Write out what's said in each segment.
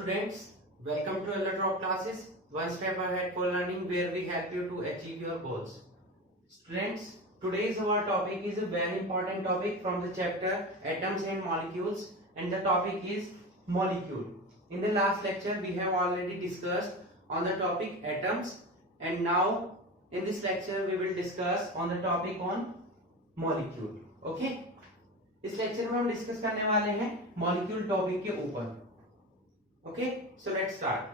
students, welcome to Electro classes, one step ahead for learning where we help you to achieve your goals. Students, today's our topic is a very important topic from the chapter Atoms and Molecules, and the topic is molecule. In the last lecture we have already discussed on the topic atoms, and now in this lecture we will discuss on the topic on molecule. Okay, इस lecture में हम discuss करने वाले हैं molecule topic के ऊपर. Okay, so let's start.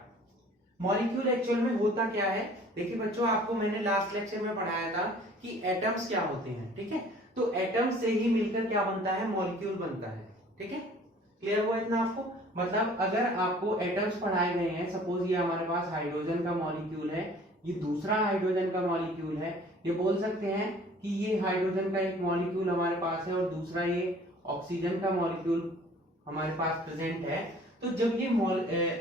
Molecule actual में होता क्या है? देखिए बच्चों, आपको मैंने लास्ट लेक्चर में पढ़ाया था कि एटम्स क्या होते हैं. ठीक है, तो एटम्स से ही मिलकर क्या बनता है? मॉलिक्यूल बनता है. ठीक है, क्लियर हुआ इतना आपको? मतलब अगर आपको एटम्स पढ़ाए गए हैं, सपोज ये हमारे पास हाइड्रोजन का मॉलिक्यूल है, ये दूसरा हाइड्रोजन का मॉलिक्यूल है, ये बोल सकते हैं कि ये हाइड्रोजन का एक मॉलिक्यूल हमारे पास है और दूसरा ये ऑक्सीजन का मॉलिक्यूल हमारे पास प्रेजेंट है. तो जब ये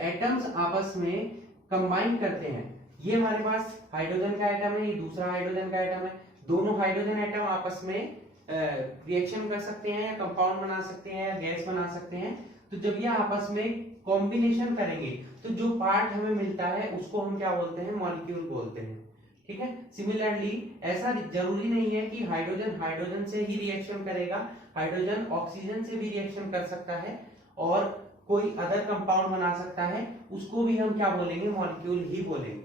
एटम्स आपस में कंबाइन करते हैं, ये हमारे पास हाइड्रोजन का एटम है, ये दूसरा हाइड्रोजन का एटम है, दोनों हाइड्रोजन एटम आपस में रिएक्शन कर सकते हैं, या कंपाउंड बना सकते हैं, या गैस बना सकते हैं. तो जब ये आपस में कॉम्बिनेशन करेंगे तो जो पार्ट हमें मिलता है उसको हम क्या बोलते हैं? मॉलिक्यूल बोलते हैं. ठीक है, सिमिलरली ऐसा जरूरी नहीं है कि हाइड्रोजन हाइड्रोजन से ही रिएक्शन करेगा, हाइड्रोजन ऑक्सीजन से भी रिएक्शन कर सकता है और कोई अदर कंपाउंड बना सकता है, उसको भी हम क्या बोलेंगे? मॉलिक्यूल ही बोलेंगे.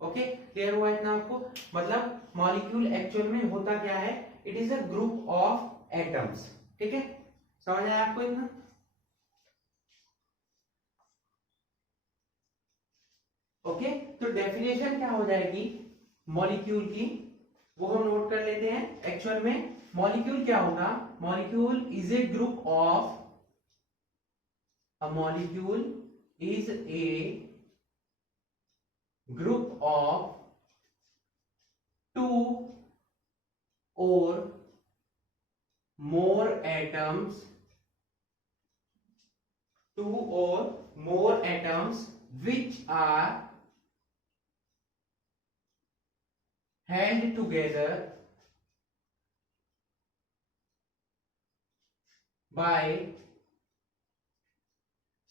ओके, क्लियर हुआ इतना आपको? मतलब मॉलिक्यूल एक्चुअल में होता क्या है? It is a group of atoms. ठीक है, समझ आया आपको इतना? ओके, तो डेफिनेशन क्या हो जाएगी मॉलिक्यूल की, वो हम नोट कर लेते हैं. एक्चुअल में मॉलिक्यूल क्या होगा? Molecule is a group of, a molecule is a group of two or more atoms, which are held together by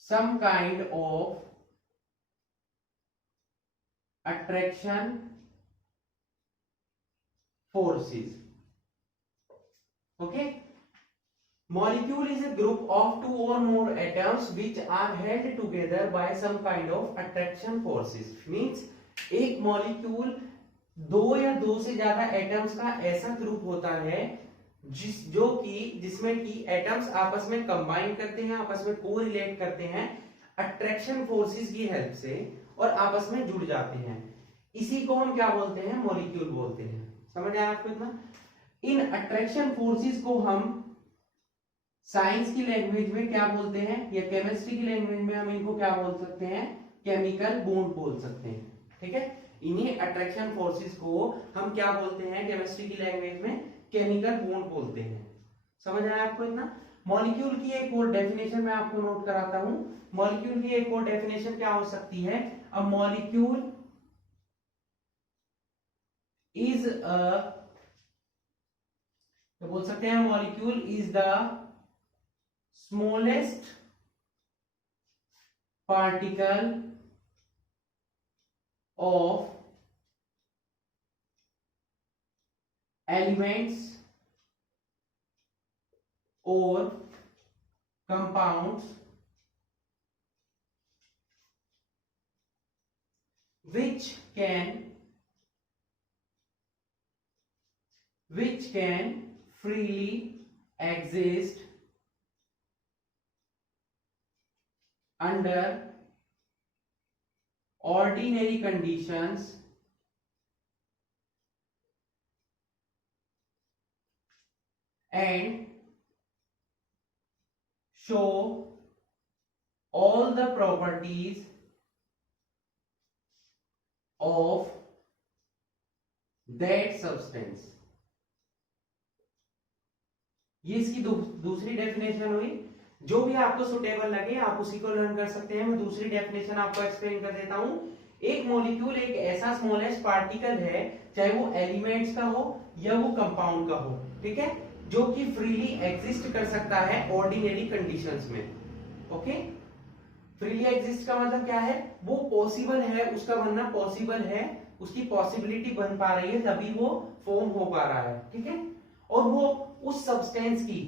some kind of attraction forces. Okay, molecule is a group of two or more atoms which are held together by some kind of attraction forces. Means एक molecule दो या दो से ज्यादा atoms का ऐसा group होता है जिसमें कि एटम्स आपस में कंबाइन करते हैं, आपस में कोरिलेट करते हैं अट्रैक्शन फोर्सेस की हेल्प से और आपस में जुड़ जाते हैं. इसी को हम क्या बोलते हैं? मॉलिक्यूल बोलते हैं. समझ आया आपको इतना? इन अट्रैक्शन फोर्सेस को हम साइंस की लैंग्वेज में क्या बोलते हैं, या केमिस्ट्री की लैंग्वेज में हम इनको क्या बोल सकते हैं? केमिकल बॉन्ड बोल सकते हैं. ठीक है, इन्हीं अट्रैक्शन फोर्सेस को हम क्या बोलते हैं केमिस्ट्री की लैंग्वेज में? केमिकल बॉन्ड बोलते हैं. समझ आया आपको इतना? मॉलिक्यूल की एक और डेफिनेशन मैं आपको नोट कराता हूं. मॉलिक्यूल की एक और डेफिनेशन क्या हो सकती है? अ मॉलिक्यूल इज तो बोल सकते हैं molecule is the smallest particle of elements or compounds which can freely exist under ordinary conditions and show all the properties of that substance. ये इसकी दूसरी डेफिनेशन हुई. जो भी आपको सुटेबल लगे आप उसी को लर्न कर सकते हैं. मैं दूसरी डेफिनेशन आपको एक्सप्लेन कर देता हूं. एक मॉलिक्यूल एक ऐसा स्मॉलेस्ट पार्टिकल है, चाहे वो एलिमेंट्स का हो या वो कंपाउंड का हो. ठीक है, जो कि फ्रीली एग्जिस्ट कर सकता है ऑर्डिनरी कंडीशंस में. ओके, फ्रीली एग्जिस्ट का मतलब क्या है, वो पॉसिबल है, उसका बनना पॉसिबल है, उसकी पॉसिबिलिटी बन पा रही है, तभी वो फॉर्म हो पा रहा है, ठीक है। और वो उस सब्सटेंस की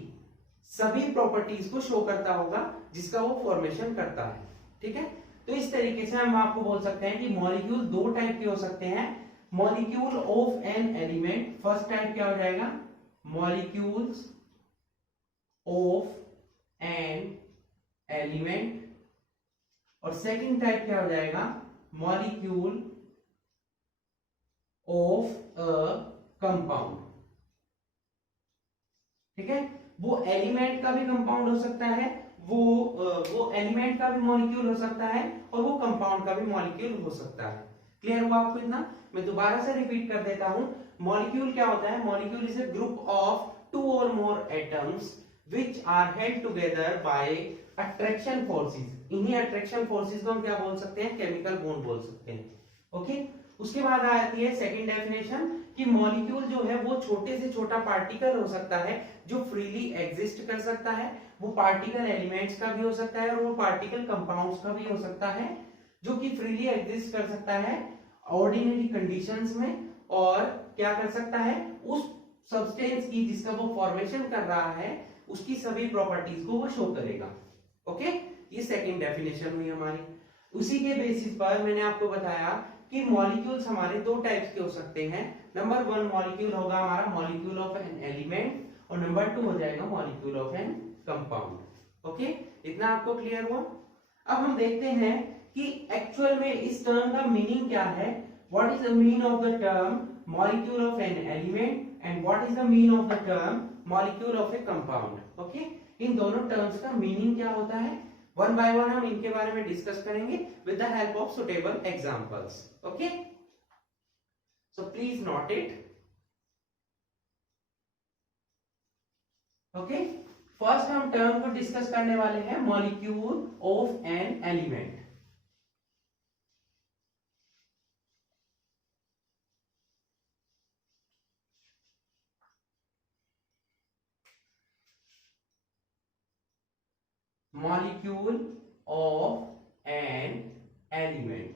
सभी प्रॉपर्टीज को शो करता होगा जिसका वो फॉर्मेशन करता है, ठीक है। तो इस तरीके से हम आपको बोल सकते हैं कि मॉलिक्यूल दो टाइप के हो सकते हैं। Molecule of an element, first type क्या हो जाएगा, मॉलिक्यूल्स ऑफ एन एलिमेंट, और सेकंड टाइप क्या हो जाएगा, मॉलिक्यूल ऑफ अ कंपाउंड, ठीक है। वो एलिमेंट का भी कंपाउंड हो सकता है, वो एलिमेंट का भी मॉलिक्यूल हो सकता है, और वो कंपाउंड का भी मॉलिक्यूल हो सकता है। क्लियर हुआ आपको इतना? मैं दोबारा से रिपीट कर देता हूं। मॉलिक्यूल क्या होता है, molecule is a group of two or more atoms which are held together by attraction forces. इन्हीं अट्रैक्शन फोर्सेस को हम क्या बोल सकते हैं, केमिकल बॉन्ड बोल सकते हैं, ओके। उसके बाद आती है सेकंड डेफिनेशन कि मॉलिक्यूल जो है वो छोटे से छोटा पार्टिकल हो सकता है जो फ्रीली एग्जिस्ट कर सकता है। वो पार्टिकल एलिमेंट्स का भी हो सकता है और वो पार्टिकल कंपाउंड्स का भी हो सकता है, जो कि फ्रीली एग्जिस्ट कर सकता है ऑर्डिनरी कंडीशंस में, और क्या कर सकता है, उस सब्सटेंस की जिसका वो फॉर्मेशन कर रहा है उसकी सभी प्रॉपर्टीज को वो शो करेगा, ओके। ये सेकंड डेफिनेशन हुई हमारी। उसी के बेसिस पर मैंने आपको बताया कि मॉलिक्यूल्स हमारे दो टाइप्स के हो सकते हैं। नंबर वन मॉलिक्यूल होगा हमारा मॉलिक्यूल ऑफ एन एलिमेंट, और नंबर टू हो जाएगा molecule of an compound, okay. इतना आपको क्लियर हुआ? अब हम देखते हैं कि एक्चुअल में इस टर्म का मीनिंग क्या है। What is the mean of the term molecule of an element and what is the mean of the term molecule of a compound, okay. इन दोनों टर्म्स का मीनिंग क्या होता है, वन बाय वन हम इनके बारे में डिस्कस करेंगे with the help of suitable examples, okay. So please note it, okay. First हम टर्म को डिस्कस करने वाले हैं molecule of an element. Molecule of an element,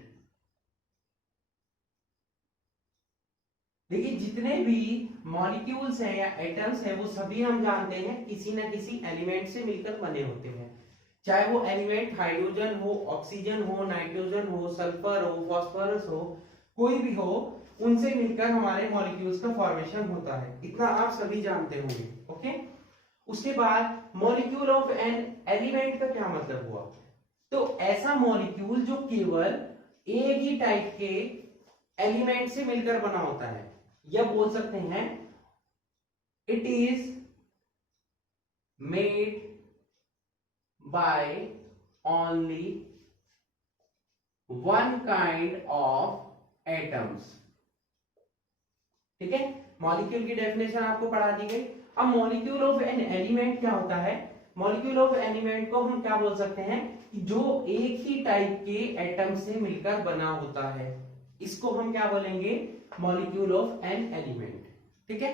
देखिए जितने भी मॉलिक्यूल्स हैं या एटम्स हैं वो सभी हम जानते हैं किसी ना किसी एलिमेंट से मिलकर बने होते हैं। चाहे वो एलिमेंट हाइड्रोजन हो, ऑक्सीजन हो, नाइट्रोजन हो, सल्फर हो, फास्फोरस हो, कोई भी हो, उनसे मिलकर हमारे मॉलिक्यूल्स का फॉर्मेशन होता है, इतना आप सभी जानते होंगे, ओके। उसके बाद मॉलिक्यूल ऑफ एन एलिमेंट का क्या मतलब हुआ, तो ऐसा मॉलिक्यूल जो केवल एक ही टाइप के एलिमेंट से मिलकर बना होता है, या बोल सकते हैं it is made by only one kind of atoms, ठीक है। मॉलिक्यूल की डेफिनेशन आपको पढ़ा दी गई। अब मॉलिक्यूल ऑफ एन एलिमेंट क्या होता है, मॉलिक्यूल ऑफ एलिमेंट को हम क्या बोल सकते हैं कि जो एक ही टाइप के एटम से मिलकर बना होता है, इसको हम क्या बोलेंगे, मॉलिक्यूल ऑफ एन एलिमेंट, ठीक है।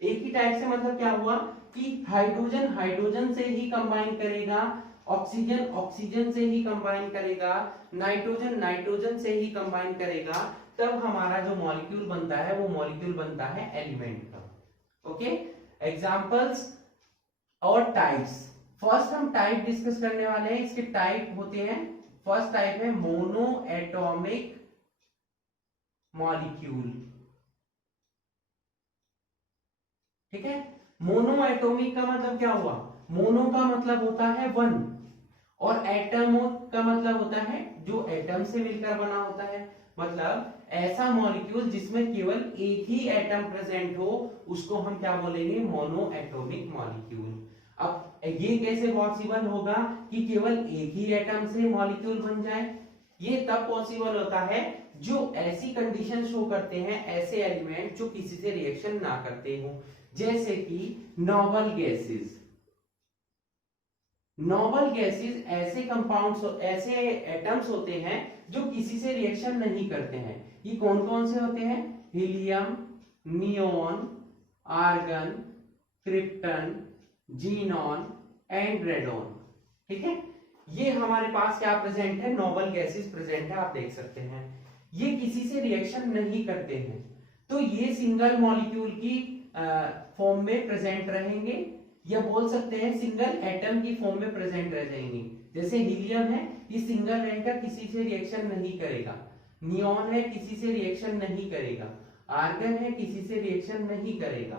एक ही टाइप से मतलब क्या हुआ कि हाइड्रोजन हाइड्रोजन से ही कंबाइन करेगा, ऑक्सीजन ऑक्सीजन से ही कंबाइन करेगा, नाइट्रोजन नाइट्रोजन से ही कंबाइन करेगा, तब हमारा जो मॉलिक्यूल बनता है वो मॉलिक्यूल बनता है एलिमेंट का, ओके। एग्जांपल्स और टाइप्स, फर्स्ट हम टाइप डिस्कस करने वाले हैं। इसके टाइप होते हैं, फर्स्ट टाइप है मोनो एटॉमिक मॉलिक्यूल, ठीक है। मोनो एटॉमिक का मतलब क्या हुआ, मोनो का मतलब होता है वन, और एटम का मतलब होता है जो एटम से मिलकर बना होता है, मतलब ऐसा मॉलिक्यूल जिसमें केवल एक ही एटम प्रेजेंट हो उसको हम क्या बोलेंगे, मोनो एटॉमिक मॉलिक्यूल। अब ये कैसे पॉसिबल होगा कि केवल एक ही एटम से मॉलिक्यूल बन जाए, ये तब पॉसिबल होता है जो ऐसी कंडीशन शो करते हैं, ऐसे एलिमेंट जो किसी से रिएक्शन ना करते हो, जैसे कि नॉबल गैसेस। नॉबल गैसेस ऐसे कंपाउंड्स, ऐसे एटम्स होते हैं जो किसी से रिएक्शन नहीं करते हैं। ये कौन कौन से होते हैं, helium, neon, argon, krypton, xenon and radon, ठीक है। ये हमारे पास क्या प्रेजेंट है, नोबल गैसेस प्रेजेंट है, आप देख सकते हैं। ये किसी से रिएक्शन नहीं करते हैं, तो ये सिंगल मॉलिक्यूल की फॉर्म में प्रेजेंट रहेंगे, या बोल सकते हैं सिंगल एटम की फॉर्म में प्रेजेंट रह जाएंगे। जैसे हीलियम है, ये सिंगल रहेगा, किसी से रिएक्शन नहीं करेगा। नियॉन है, किसी से रिएक्शन नहीं करेगा। आर्गन है, किसी से रिएक्शन नहीं करेगा।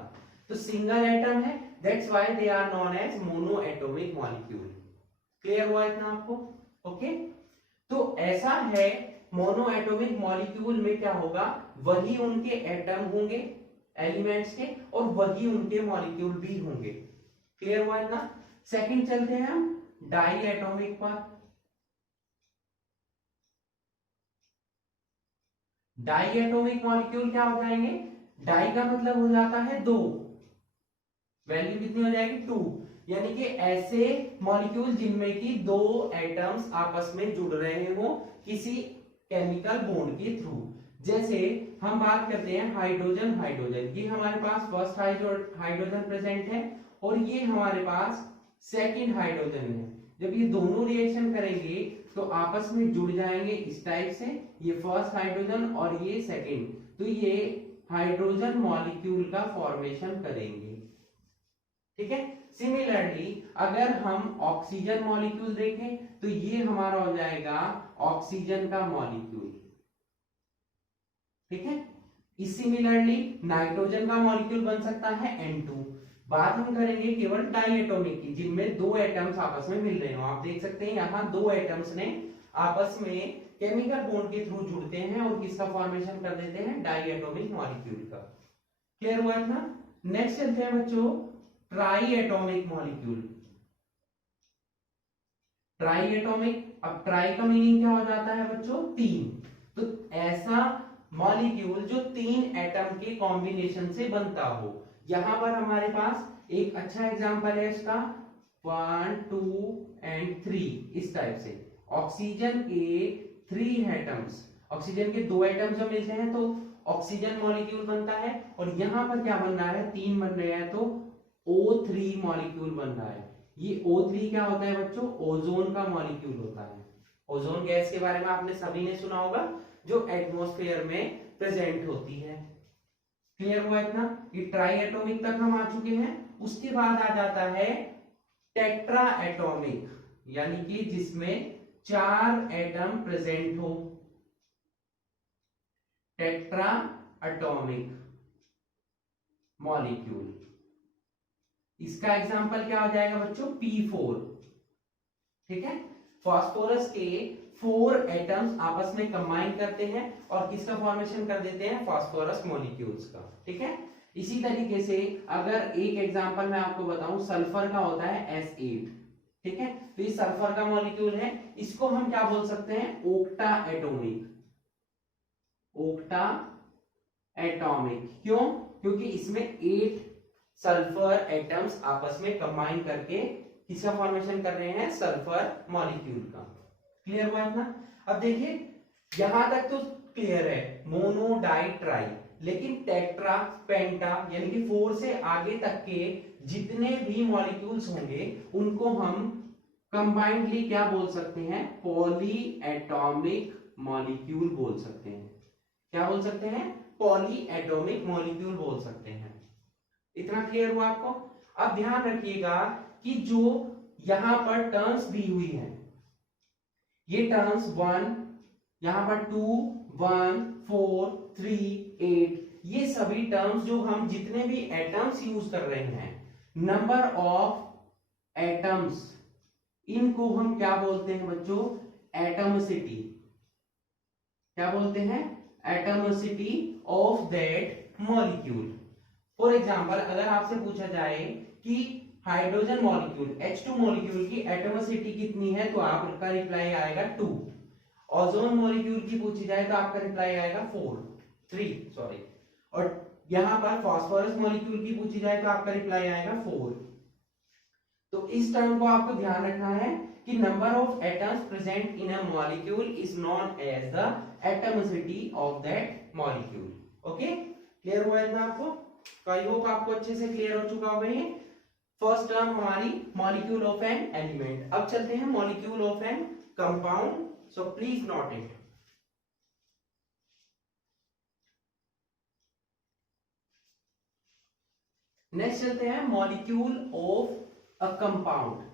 तो सिंगल एटम है, that's why they are known as monoatomic molecule. Clear हुआ इतना आपको? ओके, तो ऐसा है मोनोएटॉमिक मॉलिक्यूल में क्या होगा, वही उनके एटम होंगे एलिमेंट्स के, और वही उनके मॉलिक्यूल भी होंगे। क्लियर हुआ इतना? सेकंड चलते हैं हम डाई एटॉमिक पर। डाई एटॉमिक मॉलिक्यूल क्या हो जाएंगे, डाई का मतलब हो जाता है दो, वैल्यू कितनी हो जाएगी 2, यानी कि ऐसे मॉलिक्यूल जिनमें की दो एटम्स आपस में जुड़ रहे हो किसी केमिकल बॉन्ड के थ्रू। जैसे हम बात करते हैं हाइड्रोजन, हाइड्रोजन ये हमारे पास फर्स्ट हाइड्रोजन प्रेजेंट है, और ये हमारे पास सेकंड हाइड्रोजन है। जब ये दोनों रिएक्शन करेंगे तो आपस में जुड़ जाएंगे इस टाइप से, ये फर्स्ट हाइड्रोजन और ये सेकंड, तो ये हाइड्रोजन मॉलिक्यूल का फॉर्मेशन करेंगे। ठीक है, सिमिलरली अगर हम ऑक्सीजन मॉलिक्यूल देखें तो ये हमारा हो जाएगा ऑक्सीजन का मॉलिक्यूल। ठीक है, इस सिमिलरली नाइट्रोजन का मॉलिक्यूल बन सकता है N2। बात हम करेंगे केवल डाई एटॉमिक की, जिनमें दो एटम्स आपस में मिल रहे हो। आप देख सकते हैं यहाँ दो एटम्स ने आपस में केमिकल बॉन्ड के थ्रू जुड़ते हैं और किसका फॉर्मेशन कर देते हैं, डाई एटॉमिक मॉलिक्यूल का। क्लियर हुआ था? नेक्स्ट चलते हैं बच्चों try atomic molecule. Try atomic, अब ट्राई का मीनिंग क्या हो जाता है बच्चों, तीन। तो ऐसा मॉलिक्यूल जो तीन एटम के कॉम्बिनेशन से बनता हो। यहां पर हमारे पास एक अच्छा एग्जांपल है इसका, 1 2 एंड 3 इस टाइप से। ऑक्सीजन के 3 एटम्स, ऑक्सीजन के दो एटम्स जब मिलते हैं तो ऑक्सीजन मॉलिक्यूल बनता है, और यहां पर क्या बन रहा है, 3 बन रहे हैं तो O3 मॉलिक्यूल बन रहा है। ये O3 क्या होता है बच्चों, ओजोन का मॉलिक्यूल होता है। ओजोन गैस के बारे में आपने सभी ने सुना होगा, जो एटमॉस्फेयर में प्रेजेंट होती है। क्लियर हुआ इतना? ये ट्राई एटॉमिक तक हम आ चुके हैं। उसके बाद आ जाता है टेट्रा एटॉमिक, यानी कि जिसमें 4 एटम प्रेजेंट हो। टेट्रा एटॉमिक मॉलिक्यूल, इसका एग्जांपल क्या हो जाएगा बच्चों, P4। ठीक है, फास्फोरस के 4 एटम्स आपस में कंबाइन करते हैं और किसका फॉर्मेशन कर देते हैं, फास्फोरस मॉलिक्यूल्स का। ठीक है, इसी तरीके से अगर एक एग्जांपल मैं आपको बताऊं, सल्फर का होता है S8। ठीक है, तो ये सल्फर का मॉलिक्यूल है, इसको हम क्या बोल सकते हैं, ओक्टा एटॉमिक। ओक्टा एटॉमिक क्यों, क्योंकि इसमें 8 सल्फर एटम्स आपस में कंबाइन करके किसका फॉर्मेशन कर रहे हैं, सल्फर मॉलिक्यूल का। क्लियर हुआ इतना? अब देखिए यहां तक तो क्लियर है, मोनो डाई ट्राई, लेकिन टेट्रा पेंटा यानी कि 4 से आगे तक के जितने भी मॉलिक्यूल्स होंगे उनको हम कंबाइंडली क्या बोल सकते हैं, पॉली एटॉमिक मॉलिक्यूल बोल सकते हैं। क्या बोल सकते हैं, पॉली एटॉमिक मॉलिक्यूल बोल सकते हैं। इतना क्लियर हुआ आपको? अब ध्यान रखिएगा कि जो यहां पर टर्म्स दी हुई है, ये टर्म्स 1, यहां पर 2, 1, 4, 3, 8, ये सभी टर्म्स जो हम जितने भी एटम्स यूज कर रहे हैं, नंबर ऑफ एटम्स, इनको हम क्या बोलते हैं बच्चों, एटमसिटी। क्या बोलते हैं, atomicity of that molecule. For example अगर आपसे पूछा जाए कि हाइड्रोजन मॉलिक्यूल H2 मॉलिक्यूल की एटमसिटी कितनी है, तो आपका रिप्लाई आएगा 2। ओजोन मॉलिक्यूल की पूछी जाए तो आपका रिप्लाई आएगा 3 सॉरी। और यहां पर फास्फोरस मॉलिक्यूल की पूछी जाए तो आपका रिप्लाई आएगा 4। तो इस टर्म को आपको ध्यान रखना है कि number of atoms present in a molecule is known as the atomicity of that molecule. Okay, clear हुआ है ना आपको? आई होप आपको अच्छे से क्लियर हो चुका होगा ये। फर्स्ट टर्म हमारी मॉलिक्यूल ऑफ एन एलिमेंट। अब चलते हैं molecule of an compound, so please note it. Next चलते हैं molecule of a compound.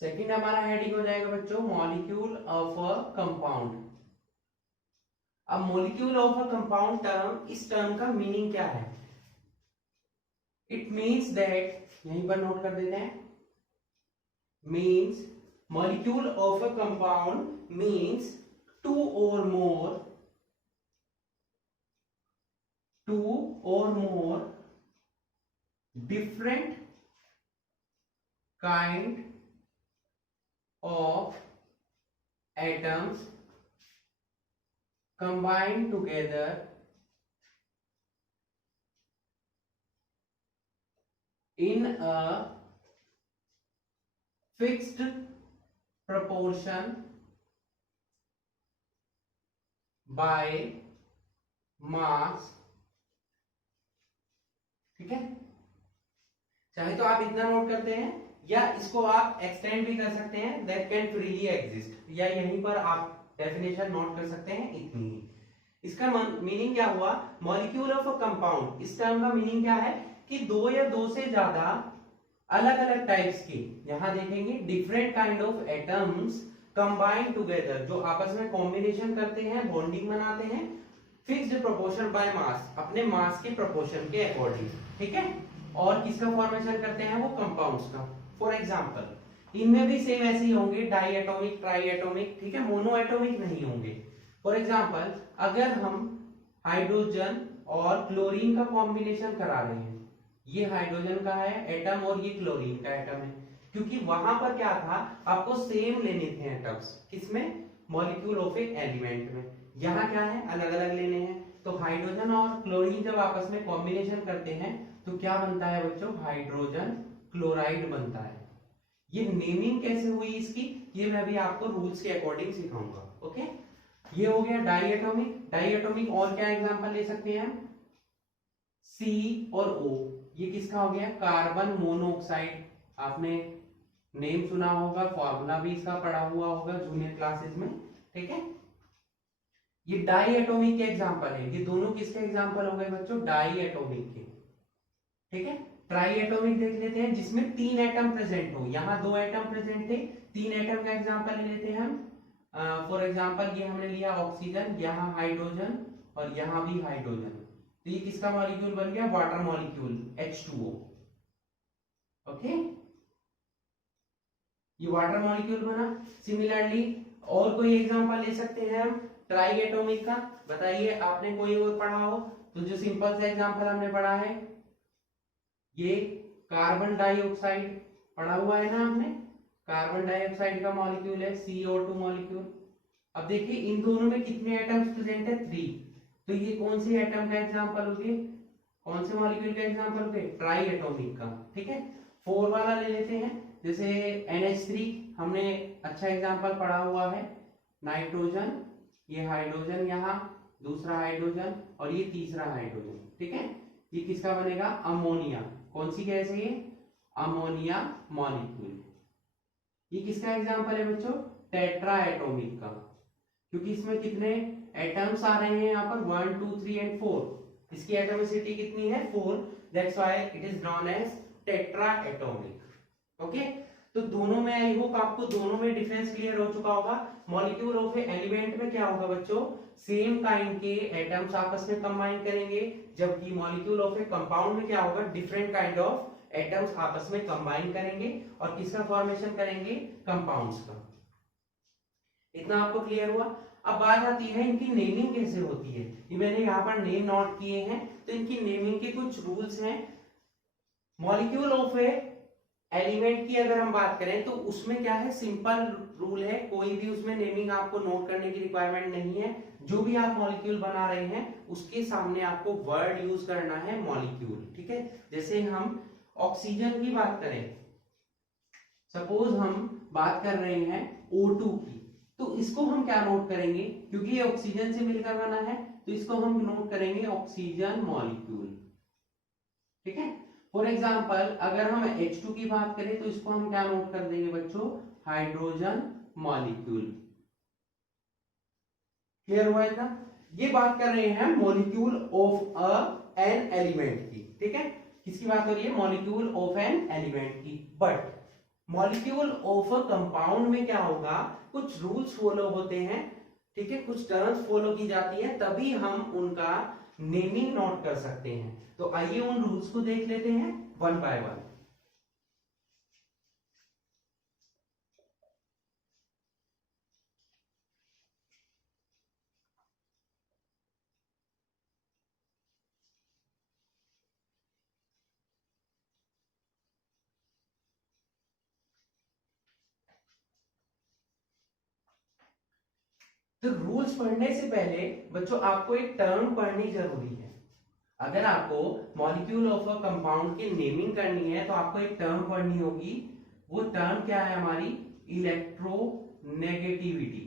Second हमारा हेडिंग हो जाएगा बच्चों मॉलिक्यूल ऑफ अ कंपाउंड। अब molecule of a compound term, इस टर्म का मीनिंग क्या है? इट मीन्स दैट, यहीं पर नोट कर देते हैं, means molecule of a compound means two or more different kind of atoms combined together in a fixed proportion by mass। ठीक है, चाहे तो आप इतना नोट करते हैं या इसको आप एक्सटेंड भी कर सकते हैं, दैट कैन फ्रीली एग्जिस्ट, या यहीं पर आप डेफिनेशन नोट कर सकते हैं इतनी ही। इसका मीनिंग क्या हुआ? मॉलिक्यूल ऑफ अ कंपाउंड, इस टर्म का मीनिंग क्या है कि दो या दो से ज्यादा अलग अलग टाइप्स की, यहां देखेंगे different kind of atoms combine together, जो आपस में कॉम्बिनेशन करते हैं, बॉन्डिंग बनाते हैं, फिक्स्ड प्रोपोर्शन बाय मास, अपने मास के प्रोपोर्शन के अकॉर्डिंग। ठीक है, और किसका फॉर्मेशन करते हैं? वो कंपाउंड्स का। फॉर एग्जांपल इनमें भी सेम ऐसे ही होंगे, डाई एटॉमिक, ट्राई एटॉमिक, ठीक है, मोनो एटॉमिक नहीं होंगे। फॉर एग्जांपल अगर हम हाइड्रोजन और क्लोरीन का कॉम्बिनेशन करा रहे हैं, ये हाइड्रोजन का है एटम और ये क्लोरीन का एटम है, क्योंकि वहां पर क्या था, आपको सेम लेने थे एटम्स, किसमें? मॉलिक्यूल ऑफ ए एलिमेंट में। यहाँ क्या है, अलग अलग लेने हैं। तो हाइड्रोजन और क्लोरीन जब आपस में कॉम्बिनेशन करते हैं तो क्या बनता है बच्चों? हाइड्रोजन क्लोराइड बनता है। ये नेमिंग कैसे हुई इसकी, ये मैं भी आपको रूल्स के अकॉर्डिंग सिखाऊंगा। ओके, ये हो गया डाई एटॉमिक। डाई एटॉमिक और क्या एग्जांपल ले सकते हैं हम? सी और ओ, ये किसका हो गया? Carbon monoxide. आपने नेम सुना होगा, फॉर्मूला भी इसका पढ़ा हुआ होगा जूनियर क्लासेस में। ठीक है, ये डाई एटॉमिक के एग्जांपल है। ये दोनों किसके एग्जांपल हो गए बच्चों? डाई एटॉमिक के। ठीक है, ट्राई एटॉमिक देख लेते हैं, जिसमें तीन एटम प्रेजेंट हो। यहाँ दो एटम प्रेजेंट थे, तीन एटम का एग्जांपल ले लेते हैं हम। फॉर एग्जांपल ये हमने लिया ऑक्सीजन, यहाँ हाइड्रोजन और यहाँ भी हाइड्रोजन, तो ये किसका मॉलिक्यूल बन गया? Water molecule, H2O। ओके, ये वाटर मॉलिक्यूल बना। सिमिलरली और कोई एग्जांपल ले सकते हैं हम ट्राई एटॉमिक का। बताइए, आपने कोई और पढ़ा हो तो? जो सिंपल सा एग्जांपल हमने पढ़ा है, ये कार्बन डाइऑक्साइड पढ़ा हुआ है ना आपने, कार्बन डाइऑक्साइड का मॉलिक्यूल है CO2 मॉलिक्यूल। अब देखिए इन दोनों में कितने एटम्स प्रेजेंट है? 3। तो ये कौन सी एटम का एग्जांपल हो गए? कौन से मॉलिक्यूल का एग्जांपल हो गए? ट्राई एटॉमिक का। ठीक है, 4 वाला ले लेते हैं, जैसे NH3 हमने अच्छा एग्जांपल पढ़ा हुआ है। नाइट्रोजन, ये हाइड्रोजन, यहाँ दूसरा हाइड्रोजन और ये तीसरा हाइड्रोजन। ठीक है, ये किसका बनेगा? अमोनिया। कौन सी गैस है ये? Ammonia molecule. ये किसका एग्जांपल है बच्चों? टेट्रा एटॉमिक का, क्योंकि इसमें कितने एटम्स आ रहे हैं यहाँ पर? 1 2 3 एंड 4। इसकी एटॉमिसिटी कितनी है? 4। That's why it is known as tetra atomic. Okay, तो दोनों में आई होप आपको दोनों में डिफरेंस क्लियर हो चुका होगा। मॉलिक्यूल ऑफ ए एलिमेंट में क्या होगा बच्चों? सेम काइंड के एटम्स आपस में कंबाइन करेंगे, जबकि मॉलिक्यूल ऑफ ए कंपाउंड में क्या होगा? डिफरेंट काइंड ऑफ एटम्स आपस में कंबाइन करेंगे और किसका फॉर्मेशन करेंगे? कंपाउंड्स का। इतना आपको क्लियर हुआ? अब बात आती है इनकी नेमिंग कैसे होती है। ये मैंने यहाँ पर नेम नोट किए हैं, तो इनकी नेमिंग के कुछ रूल्स हैं। मॉलिक्यूल ऑफ ए एलिमेंट की अगर हम बात करें तो उसमें क्या है? सिंपल रूल है, कोई भी उसमें नेमिंग आपको नोट करने की रिक्वायरमेंट नहीं है। जो भी आप मॉलिक्यूल बना रहे हैं उसके सामने आपको वर्ड यूज करना है मॉलिक्यूल, ठीक है। जैसे हम ऑक्सीजन की बात करें, सपोज हम बात कर रहे हैं O2 की, तो इसको हम क्या नोट करेंगे, क्योंकि ये ऑक्सीजन से मिलकर बना है तो इसको हम नोट करेंगे ऑक्सीजन मॉलिक्यूल, ठीक है। फॉर एग्जाम्पल अगर हम H2 की बात करें तो इसको हम क्या नोट कर देंगे बच्चों, हाइड्रोजन मॉलिक्यूल। क्लियर हुआ इतना? ये बात कर रहे हैं मॉलिक्यूल ऑफ एन एलिमेंट की, ठीक है। किसकी बात हो रही है, मॉलिक्यूल ऑफ एन एलिमेंट की। But molecule of a compound में क्या होगा, कुछ रूल्स फॉलो होते हैं, ठीक है, कुछ टर्म्स फॉलो की जाती है, तभी हम उनका नेमिंग नोट कर सकते हैं। तो आइए उन रूल्स को देख लेते हैं वन बाय वन। तो रूल्स पढ़ने से पहले बच्चों आपको एक टर्म पढ़नी जरूरी है। अगर आपको मॉलिक्यूल ऑफ अ कंपाउंड की नेमिंग करनी है तो आपको एक टर्म पढ़नी होगी। वो टर्म क्या है हमारी, इलेक्ट्रोनेगेटिविटी,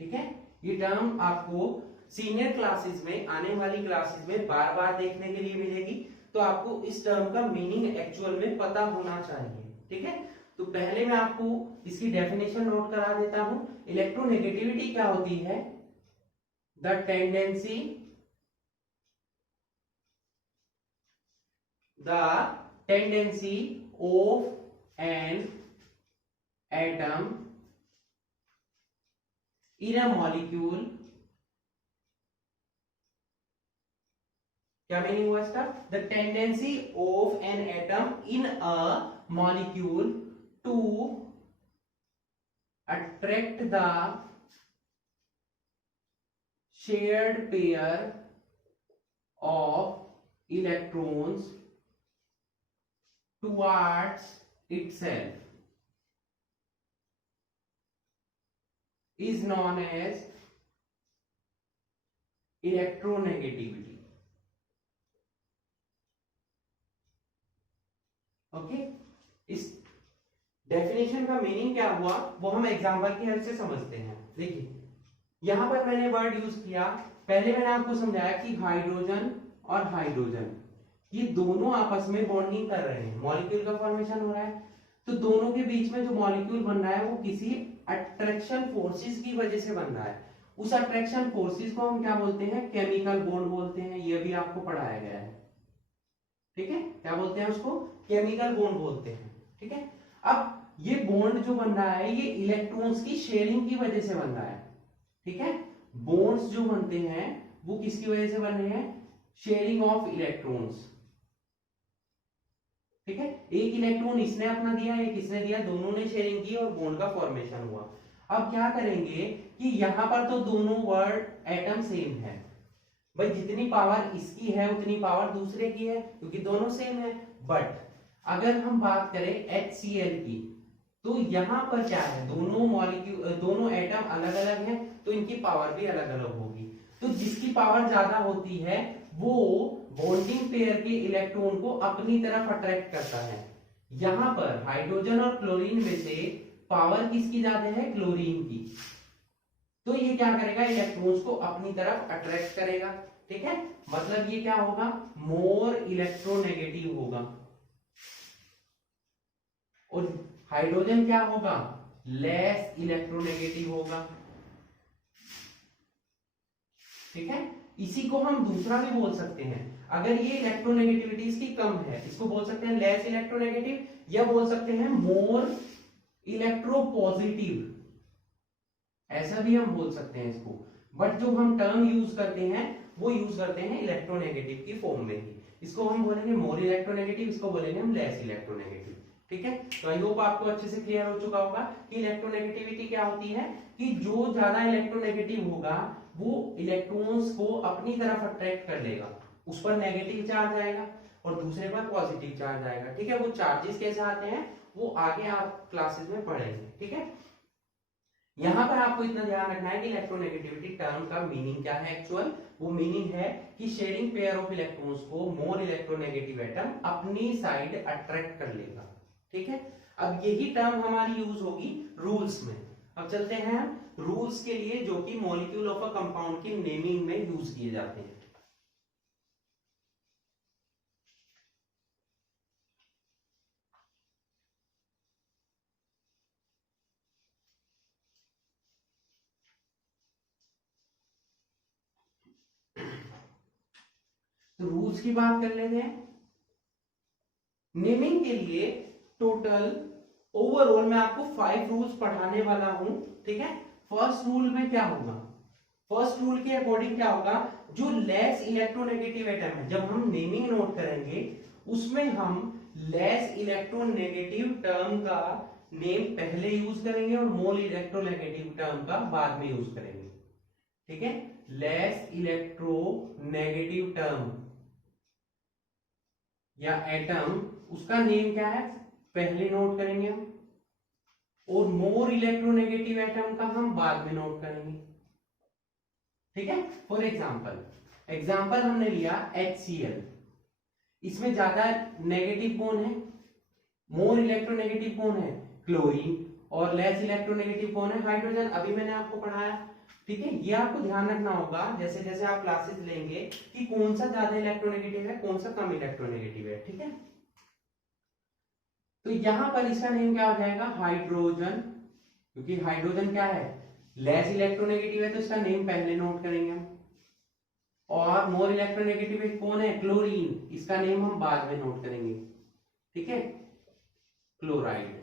ठीक है। ये टर्म आपको सीनियर क्लासेस में, आने वाली क्लासेस में बार बार देखने के लिए मिलेगी, तो आपको इस टर्म का मीनिंग एक्चुअल में पता होना चाहिए, ठीक है। तो पहले मैं आपको इसकी डेफिनेशन नोट करा देता हूं। इलेक्ट्रोनेगेटिविटी क्या होती है, the tendency of an atom in a molecule, क्या मीनिंग हुआ इसका, the tendency of an atom in a molecule to attract the shared pair of electrons towards itself is known as electronegativity. Okay, इस definition का meaning क्या हुआ वो हम example की हेल्प से समझते हैं। देखिए यहां पर मैंने वर्ड यूज किया, पहले मैंने आपको समझाया कि हाइड्रोजन और हाइड्रोजन ये दोनों आपस में बॉन्डिंग कर रहे हैं, मॉलिक्यूल का फॉर्मेशन हो रहा है। तो दोनों के बीच में जो मॉलिक्यूल बन रहा है वो किसी अट्रैक्शन फोर्सेस की वजह से बन रहा है। उस अट्रैक्शन फोर्सेस को हम क्या बोलते हैं, केमिकल बॉन्ड बोलते हैं। ये भी आपको पढ़ाया गया है, ठीक है। क्या बोलते हैं उसको, केमिकल बॉन्ड बोलते हैं, ठीक है। अब ये बॉन्ड जो बन रहा है ये इलेक्ट्रॉन्स की शेयरिंग की वजह से बन रहा है, ठीक है। बॉन्ड्स जो बनते हैं वो किसकी वजह से बन रहे हैं, शेयरिंग ऑफ इलेक्ट्रॉन्स, ठीक है। एक इलेक्ट्रॉन इसने अपना दिया, एक इसने दिया, दोनों ने शेयरिंग की और बॉन्ड का फॉर्मेशन हुआ। अब क्या करेंगे कि यहां पर तो दोनों वर्ड एटम सेम है, भाई जितनी पावर इसकी है उतनी पावर दूसरे की है क्योंकि दोनों सेम है। बट अगर हम बात करें HCl की तो यहां पर क्या है, दोनों मॉलिक्यूल, दोनों एटम अलग अलग हैं तो इनकी पावर भी अलग अलग होगी। तो जिसकी पावर ज्यादा होती है वो बॉन्डिंग पेयर के इलेक्ट्रॉन को अपनी तरफ अट्रैक्ट करता है। यहां पर हाइड्रोजन और क्लोरीन में से पावर किसकी ज्यादा है, क्लोरीन की। तो ये क्या करेगा, इलेक्ट्रॉन्स को अपनी तरफ अट्रैक्ट करेगा, ठीक है। मतलब ये क्या होगा, मोर इलेक्ट्रोनेगेटिव होगा। और हाइड्रोजन क्या होगा, लेस इलेक्ट्रोनेगेटिव होगा, ठीक है। इसी को हम दूसरा भी बोल सकते हैं, अगर ये इलेक्ट्रोनेगेटिविटी इसकी कम है इसको बोल सकते हैं लेस इलेक्ट्रोनेगेटिव, या बोल सकते हैं मोर इलेक्ट्रोपॉजिटिव, ऐसा भी हम बोल सकते हैं इसको। बट जो हम टर्म यूज करते हैं वो यूज करते हैं इलेक्ट्रोनेगेटिव की फॉर्म में ही। इसको हम बोलेंगे मोर इलेक्ट्रोनेगेटिव, इसको बोलेंगे हम लेस इलेक्ट्रोनेगेटिव, ठीक है। तो आई होप आपको अच्छे से क्लियर हो चुका होगा कि इलेक्ट्रोनेगेटिविटी क्या होती है, कि जो ज्यादा इलेक्ट्रोनेगेटिव होगा वो इलेक्ट्रॉन्स को अपनी तरफ अट्रैक्ट कर लेगा, उस पर नेगेटिव चार्ज आएगा और दूसरे पर पॉजिटिव चार्ज आएगा, ठीक है। वो चार्जेस कैसे आते हैं वो आगे आप क्लासेस में पढ़ेंगे, ठीक है। यहाँ पर आपको इतना ध्यान रखना है कि इलेक्ट्रोनेगेटिविटी टर्म का मीनिंग क्या है एक्चुअल। वो मीनिंग है कि शेयरिंग पेयर ऑफ इलेक्ट्रॉन्स को मोर इलेक्ट्रोनेगेटिव एटम अपनी साइड अट्रैक्ट कर लेगा। ठीक है, अब यही टर्म हमारी यूज होगी रूल्स में। अब चलते हैं हम रूल्स के लिए, जो कि मॉलिक्यूल ऑफ अ कंपाउंड की नेमिंग में यूज किए जाते हैं। तो रूल्स की बात कर लेते हैं। नेमिंग के लिए टोटल ओवरऑल मैं आपको 5 रूल्स पढ़ाने वाला हूं। ठीक है, फर्स्ट रूल में क्या होगा, फर्स्ट रूल के अकॉर्डिंग क्या होगा, जो लेस इलेक्ट्रोनेगेटिव एटम है, जब हम नेमिंग नोट करेंगे उसमें हम लेस इलेक्ट्रोनेगेटिव टर्म का नेम पहले यूज करेंगे और मोर इलेक्ट्रोनेगेटिव टर्म का बाद में यूज करेंगे। ठीक है, लेस इलेक्ट्रोनेगेटिव टर्म या एटम, उसका नेम क्या है पहले नोट करेंगे हम, और मोर इलेक्ट्रोनेगेटिव एटम का हम बाद में नोट करेंगे। ठीक है, फॉर एग्जांपल हमने लिया HCl, इसमें ज्यादा नेगेटिव कौन है, मोर इलेक्ट्रोनेगेटिव कौन है क्लोरीन, और लेस इलेक्ट्रोनेगेटिव कौन है हाइड्रोजन। अभी मैंने आपको पढ़ाया। ठीक है, ये आपको ध्यान रखना होगा जैसे जैसे आप क्लासेस लेंगे कि कौन सा ज्यादा इलेक्ट्रोनेगेटिव है, कौन सा कम इलेक्ट्रोनेगेटिव है। ठीक है, तो यहां पर इसका नेम क्या हो जाएगा हाइड्रोजन, क्योंकि हाइड्रोजन क्या है लेस इलेक्ट्रोनेगेटिव है, तो इसका नेम पहले नोट करेंगे हम। और मोर इलेक्ट्रोनेगेटिव कौन है क्लोरीन, इसका नेम हम बाद में नोट करेंगे। ठीक है, क्लोराइड,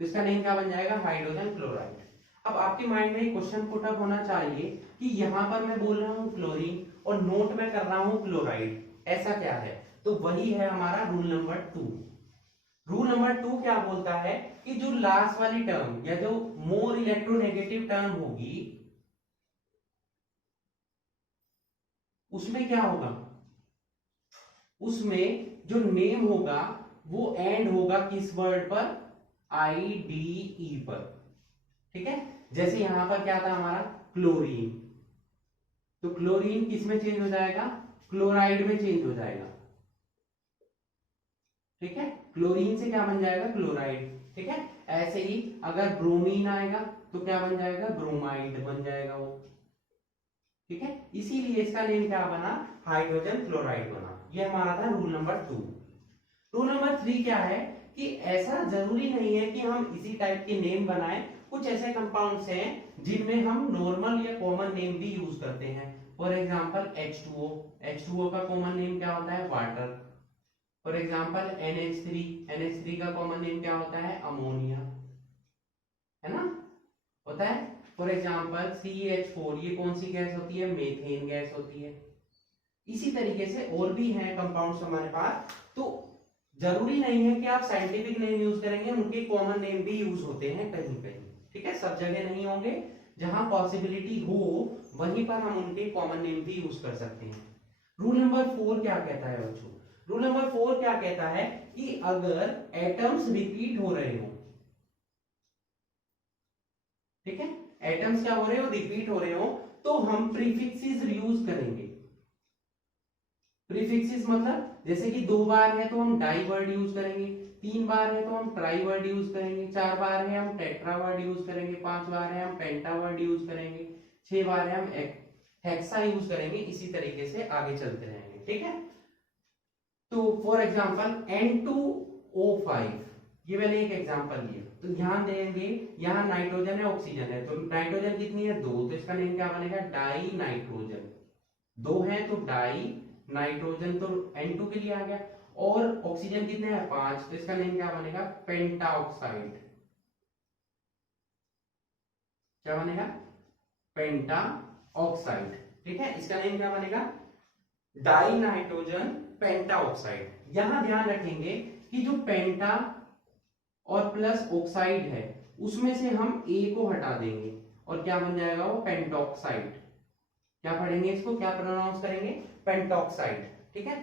तो इसका नेम क्या बन जाएगा हाइड्रोजन क्लोराइड। अब आपके माइंड में एक क्वेश्चन पुट अप होना चाहिए कि यहां पर मैं बोल रहा हूं क्लोरीन और नोट में कर रहा हूं क्लोराइड, ऐसा क्या है। तो वही है हमारा रूल नंबर 2। रूल नंबर 2 क्या बोलता है कि जो लास्ट वाली टर्म या जो मोर इलेक्ट्रोनेगेटिव टर्म होगी उसमें क्या होगा, उसमें जो नेम होगा वो एंड होगा किस वर्ड पर, IDE पर। ठीक है, जैसे यहां पर क्या था हमारा क्लोरीन, तो क्लोरीन किस में चेंज हो जाएगा क्लोराइड में चेंज हो जाएगा। ठीक है, क्लोरीन से क्या बन जाएगा क्लोराइड। ठीक है, ऐसे ही अगर ब्रोमीन आएगा तो क्या बन जाएगा ब्रोमाइड बन जाएगा वो। ठीक है, इसीलिए इसका नेम क्या बना हाइड्रोजन क्लोराइड बना। ये हमारा था रूल नंबर 2। रूल नंबर 3 क्या है कि ऐसा जरूरी नहीं है कि हम इसी टाइप के नेम बनाएं। कुछ ऐसे कंपाउंड्स हैं जिनमें हम नॉर्मल या कॉमन नेम भी यूज करते हैं। फॉर एग्जांपल H2O, H2O का कॉमन नेम क्या होता है water. For example NH3, NH3 का कॉमन नेम क्या होता है अमोनिया, है ना, होता है। फॉर एग्जांपल CH4, ये कौन सी गैस होती है मीथेन गैस होती है। इसी तरीके से और भी हैं कंपाउंड्स हमारे पास। तो जरूरी नहीं है कि आप साइंटिफिक नेम यूज करेंगे, उनके कॉमन नेम भी यूज होते हैं कहीं कहीं। ठीक है, सब जगह नहीं होंगे, जहां पॉसिबिलिटी हो वहीं पर हम उनके कॉमन नेम भी यूज कर सकते हैं। रूल नंबर 4 क्या कहता है बच्चों, रूल नंबर 4 क्या कहता है कि अगर एटम्स रिपीट हो रहे हो, ठीक है, एटम्स क्या हो रहे हो रिपीट हो रहे हो, तो हम प्रीफिक्सेस यूज करेंगे। प्रीफिक्सेस मतलब जैसे कि 2 बार है तो हम डाई वर्ड यूज करेंगे, 3 बार है तो हम ट्राई वर्ड यूज करेंगे, 4 बार है हम टेट्रा वर्ड यूज करेंगे, 5 बार है हम पेंटा वर्ड यूज करेंगे, 6 बार है हम हेक्सा यूज करेंगे। इसी तरीके से आगे चलते रहेंगे। ठीक है, तो फॉर एग्जांपल N2O5, ये मैंने एक एग्जांपल लिया, तो ध्यान देंगे यहाँ नाइट्रोजन है ऑक्सीजन है, तो नाइट्रोजन कितनी है 2, तो इसका नेम क्या बनेगा डाई नाइट्रोजन। 2 है तो डाई नाइट्रोजन, तो N2 के लिए आ गया। और ऑक्सीजन कितने हैं 5, तो इसका नेम क्या बनेगा पेंटाऑक्साइड। क्या बनेगा पेंटाऑक्साइड। ठीक है, इसका नेम क्या बनेगा डाई नाइट्रोजन पेंटाऑक्साइड। यहां ध्यान रखेंगे कि जो पेंटा और प्लस ऑक्साइड है उसमें से हम A को हटा देंगे और क्या बन जाएगा वो पेंटॉक्साइड। क्या पढ़ेंगे इसको, क्या प्रोनाउंस करेंगे पेंटॉक्साइड। ठीक है,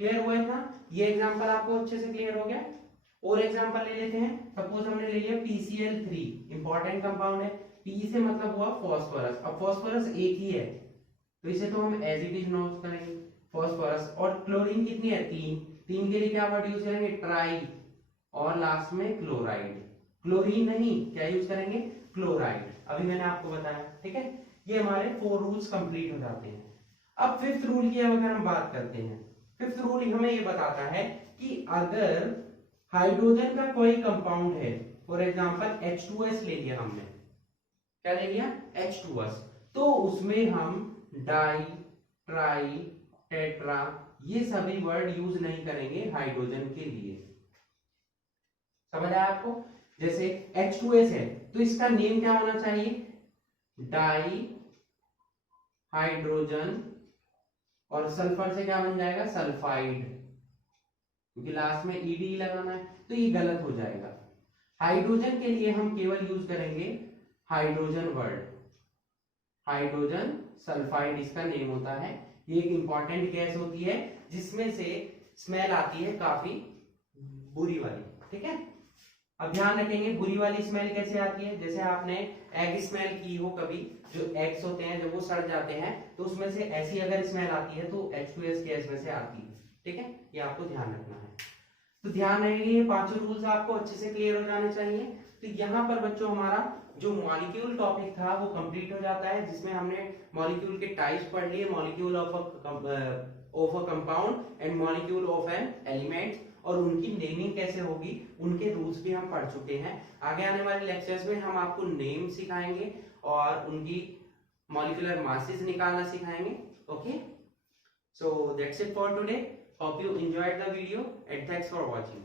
क्लियर हुआ था, ये एग्जांपल आपको अच्छे से क्लियर हो गया। और एग्जांपल ले लेते हैं, सपोज हमने ले लिया PCl3, इंपॉर्टेंट कंपाउंड है। पी से मतलब हुआ फॉस्फोरस। अब फॉस्फोरस एक ही है तो इसे तो हम एज इट इज नोट करेंगे फॉस्फोरस। और क्लोरीन कितनी है 3, 3 के लिए क्या वर्ड यूज करेंगे ट्राई, और लास्ट में क्लोराइड। क्लोरीन नहीं, क्या यूज करेंगे क्लोराइड। अभी मैंने आपको बताया, ठीक है। ये हमारे 4 रूल्स कंप्लीट हो जाते हैं। अब फिफ्थ रूल की अगर हम बात करते हैं, फिफ्थ रूल हमें ये बताता है कि अगर हाइड्रोजन का कोई कंपाउंड है, फॉर एग्जांपल H2S ले लिया हमने, क्या ले लिया H2S, तो उसमें हम डाई, ट्राई, टेट्रा ये सभी वर्ड यूज नहीं करेंगे हाइड्रोजन के लिए। समझ आया आपको? जैसे H2S है तो इसका नेम क्या होना चाहिए डाई हाइड्रोजन, और सल्फर से क्या बन जाएगा सल्फाइड, क्योंकि लास्ट में ईडी लगाना है तो ये गलत हो जाएगा। हाइड्रोजन के लिए हम केवल यूज करेंगे हाइड्रोजन वर्ड, हाइड्रोजन सल्फाइड इसका नेम होता है। ये एक इंपॉर्टेंट गैस होती है जिसमें से स्मेल आती है काफी बुरी वाली, ठीक है। अब ध्यान रखेंगे बुरी वाली स्मेल कैसे आती है, जैसे आपने एग स्मेल की हो कभी, जो एग्स होते हैं जब वो सड़ जाते हैं तो उसमें से ऐसी अगर स्मेल आती है तो H2S गैस में से आती है, ठीक है। ये आपको ध्यान रखना है। तो ध्यान रखेंगे ये पांचों रूल्स आपको अच्छे से क्लियर हो जाने चाहिए। तो यहाँ पर बच्चों हमारा जो मॉलिक्यूल टॉपिक था वो कंप्लीट हो जाता है, जिसमें हमने मॉलिक्यूल के टाइप्स पढ़ लिए, molecule of a compound and molecule of an element, और उनकी नेमिंग कैसे होगी उनके रूल्स भी हम पढ़ चुके हैं। आगे आने वाले लेक्चर्स में हम आपको नेम सिखाएंगे और उनकी मॉलिक्यूलर मासेस निकालना सिखाएंगे। Okay, so that's it for today. Hope you enjoyed the video and thanks for watching.